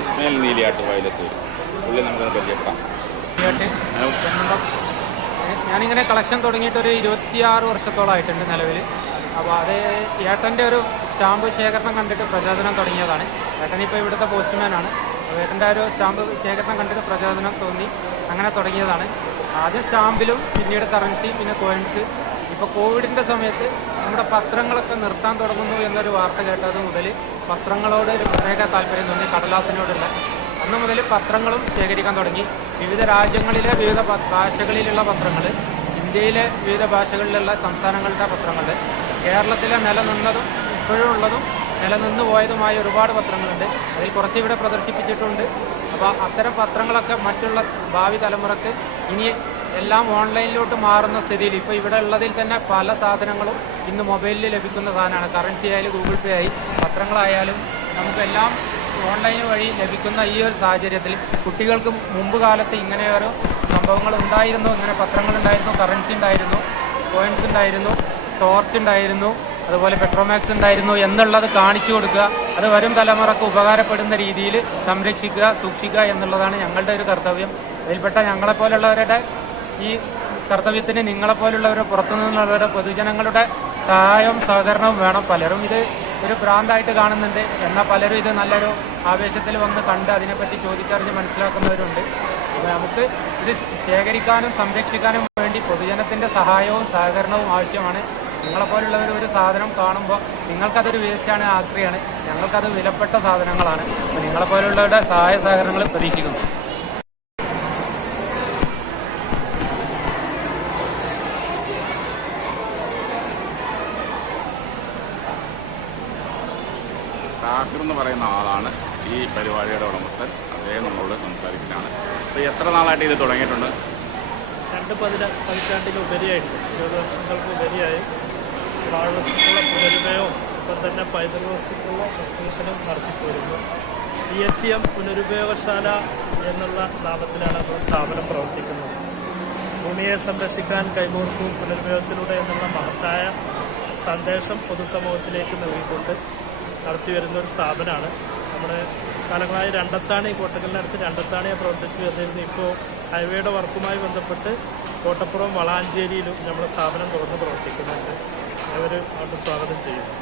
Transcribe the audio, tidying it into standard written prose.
ഇസ്മയിൽ നീലിയാട്ട് വയലത്തൂർ പുള്ളി നമുക്കത് പരിചയപ്പെടാം. ഞാനിങ്ങനെ കളക്ഷൻ തുടങ്ങിയിട്ട് ഒരു 26 വർഷത്തോളമായിട്ടുണ്ട് നിലവിൽ. അപ്പോൾ അത് ഏട്ടൻ്റെ ഒരു സ്റ്റാമ്പ് ശേഖരണം കണ്ടിട്ട് പ്രചോദനം തുടങ്ങിയതാണ്. ഏട്ടനിപ്പോൾ ഇവിടുത്തെ പോസ്റ്റ്മാനാണ്. അപ്പോൾ ഏട്ടൻ്റെ ഒരു സ്റ്റാമ്പ് ശേഖരണം കണ്ടിട്ട് പ്രചോദനം തോന്നി അങ്ങനെ തുടങ്ങിയതാണ്. ആദ്യം സ്റ്റാമ്പിലും പിന്നീട് കറൻസി, പിന്നെ കോയിൻസ്. ഇപ്പോൾ കോവിഡിൻ്റെ സമയത്ത് നമ്മുടെ പത്രങ്ങളൊക്കെ നിർത്താൻ തുടങ്ങുന്നു എന്നൊരു വാർത്ത കേട്ടത് മുതൽ പത്രങ്ങളോട് ഒരു പ്രത്യേക താല്പര്യം തോന്നി, കടലാസിനോടുള്ള. അന്ന് മുതൽ പത്രങ്ങളും ശേഖരിക്കാൻ തുടങ്ങി. വിവിധ രാജ്യങ്ങളിലെ വിവിധ ഭാഷകളിലുള്ള പത്രങ്ങൾ, ഇന്ത്യയിലെ വിവിധ ഭാഷകളിലുള്ള സംസ്ഥാനങ്ങളുടെ പത്രങ്ങൾ, കേരളത്തിലെ നിലനിന്നതും ഇപ്പോഴും ഉള്ളതും നിലനിന്നു പോയതുമായ ഒരുപാട് പത്രങ്ങളുണ്ട്. അതിൽ കുറച്ച് ഇവിടെ പ്രദർശിപ്പിച്ചിട്ടുണ്ട്. അപ്പോൾ അത്തരം പത്രങ്ങളൊക്കെ മറ്റുള്ള ഭാവി തലമുറക്ക് ഇനി എല്ലാം ഓൺലൈനിലോട്ട് മാറുന്ന സ്ഥിതിയിൽ ഇപ്പോൾ ഇവിടെ ഉള്ളതിൽ തന്നെ പല സാധനങ്ങളും ഇന്ന് മൊബൈലിൽ ലഭിക്കുന്ന സാധനമാണ്. കറൻസി ആയാലും ഗൂഗിൾ പേ ആയി പത്രങ്ങളായാലും നമുക്കെല്ലാം ഓൺലൈൻ വഴി ലഭിക്കുന്ന ഈ ഒരു സാഹചര്യത്തിൽ കുട്ടികൾക്ക് മുമ്പ് കാലത്ത് ഇങ്ങനെ ഓരോ സംഭവങ്ങൾ ഉണ്ടായിരുന്നു. ഇങ്ങനെ പത്രങ്ങളുണ്ടായിരുന്നു, കറൻസി ഉണ്ടായിരുന്നു, കോയിൻസ് ഉണ്ടായിരുന്നു, ടോർച്ച് ഉണ്ടായിരുന്നു, അതുപോലെ പെട്രോമാക്സ് ഉണ്ടായിരുന്നു എന്നുള്ളത് കാണിച്ചു കൊടുക്കുക, അത് വരും തലമുറക്ക് ഉപകാരപ്പെടുന്ന രീതിയിൽ സംരക്ഷിക്കുക, സൂക്ഷിക്കുക എന്നുള്ളതാണ് ഞങ്ങളുടെ ഒരു കർത്തവ്യം. അതിൽപ്പെട്ട ഞങ്ങളെപ്പോലുള്ളവരുടെ ഈ കർത്തവ്യത്തിന് നിങ്ങളെപ്പോലുള്ളവർ പുറത്തുനിന്നുള്ളവരുടെ പൊതുജനങ്ങളുടെ സഹായവും സഹകരണവും വേണം. പലരും ഇത് ഒരു ഭ്രാന്തായിട്ട് കാണുന്നുണ്ട്, എന്നാൽ പലരും ഇത് നല്ലൊരു ആവേശത്തിൽ വന്ന് കണ്ട് അതിനെപ്പറ്റി ചോദിച്ചറിഞ്ഞ് മനസ്സിലാക്കുന്നവരുണ്ട്. അപ്പോൾ നമുക്ക് ഇത് ശേഖരിക്കാനും സംരക്ഷിക്കാനും വേണ്ടി പൊതുജനത്തിൻ്റെ സഹായവും സഹകരണവും ആവശ്യമാണ്. നിങ്ങളെപ്പോലുള്ളവർ ഒരു സാധനം കാണുമ്പോൾ നിങ്ങൾക്കതൊരു വേസ്റ്റാണ്, ആക്രിയാണ്, ഞങ്ങൾക്കത് വിലപ്പെട്ട സാധനങ്ങളാണ്. അപ്പോൾ നിങ്ങളെപ്പോലുള്ളവരുടെ സഹായ സഹകരണങ്ങൾ പ്രതീക്ഷിക്കുന്നു. താഹിർ എന്ന് പറയുന്ന ആളാണ് ഈ പരിപാടിയുടെ ഉടമസ്ഥൻ. അദ്ദേഹം നമ്മളോട് സംസാരിക്കുന്നതാണ്. അപ്പോൾ എത്ര നാളായിട്ട് ഇത് തുടങ്ങിയിട്ടുണ്ട്? 2 പതിറ്റാണ്ടിലുപരിയായിട്ട് 20 വർഷങ്ങൾക്ക് ഉപരിയായി വാഴവസ്തുക്കളുടെ പുനരുപയോഗവും ഇപ്പം തന്നെ പൈതൃക വസ്തുക്കളുടെ പ്രദർശനം നടത്തിപ്പോരുന്നു. EHM പുനരുപയോഗശാല എന്നുള്ള നാമത്തിലാണ് നമ്മുടെ സ്ഥാപനം പ്രവർത്തിക്കുന്നത്. ഭൂമിയെ സംരക്ഷിക്കാൻ കൈകോർക്കും പുനരുപയോഗത്തിലൂടെ എന്നുള്ള മഹത്തായ സന്ദേശം പൊതുസമൂഹത്തിലേക്ക് നൽകിക്കൊണ്ട് നടത്തിവരുന്ന ഒരു സ്ഥാപനമാണ്. നമ്മുടെ കാലങ്ങളായി രണ്ടത്താണി, കോട്ടക്കലിനടുത്ത് രണ്ടത്താണിയെ പ്രവർത്തിച്ചു വന്നിരുന്നു. ഇപ്പോൾ ഹൈവേയുടെ വർക്കുമായി ബന്ധപ്പെട്ട് കോട്ടപ്പുറം വളാഞ്ചേരിയിലും നമ്മുടെ സ്ഥാപനം തുറന്ന് പ്രവർത്തിക്കുന്നുണ്ട്. അവർ അവിടെ സ്വാഗതം ചെയ്യുന്നു.